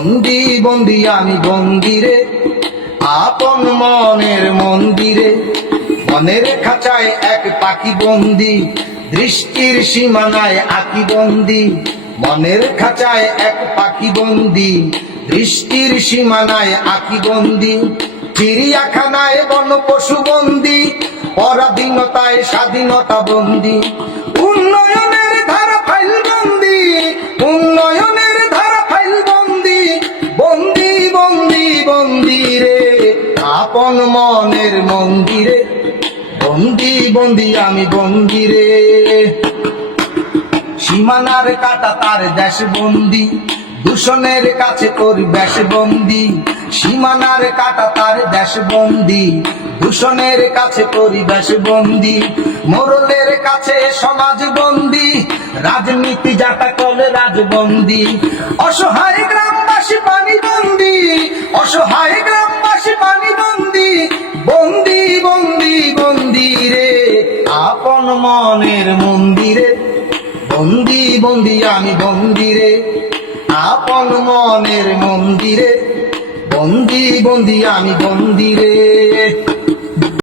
বন্দি বন্দি আমি বন্দিরে আপন মনের মন্দিরে। মনের খাঁচায় এক পাখি বন্দি, দৃষ্টির সীমানায় আকি বন্দি। মনের খাঁচায় এক পাখি বন্দি, দৃষ্টির সীমানায় আকি বন্দি। চিড়িয়াখানায় বন পশু বন্দি, পরাধীনতায় স্বাধীনতা বন্দি। আপন মনের মন্দিরে। বন্দি বন্দি, আমি বন্দিরে। সীমানার কাটা তার দেশ বন্দি দূষণের কাছে পরিবেশ বন্দি সীমানার কাটা তার দেশ বন্দি দূষণের কাছে পরিবেশ বন্দি মোরলের কাছে সমাজ বন্দি, রাজনীতি যাটা কলে রাজবন্দি। অসহায় গ্রামবাসী পানি বন্দি, অসহায় মনের মন্দিরে। বন্দি বন্দি আমি বন্দিরে। আপন মনের মন্দিরে। বন্দি বন্দি আমি বন্দিরে।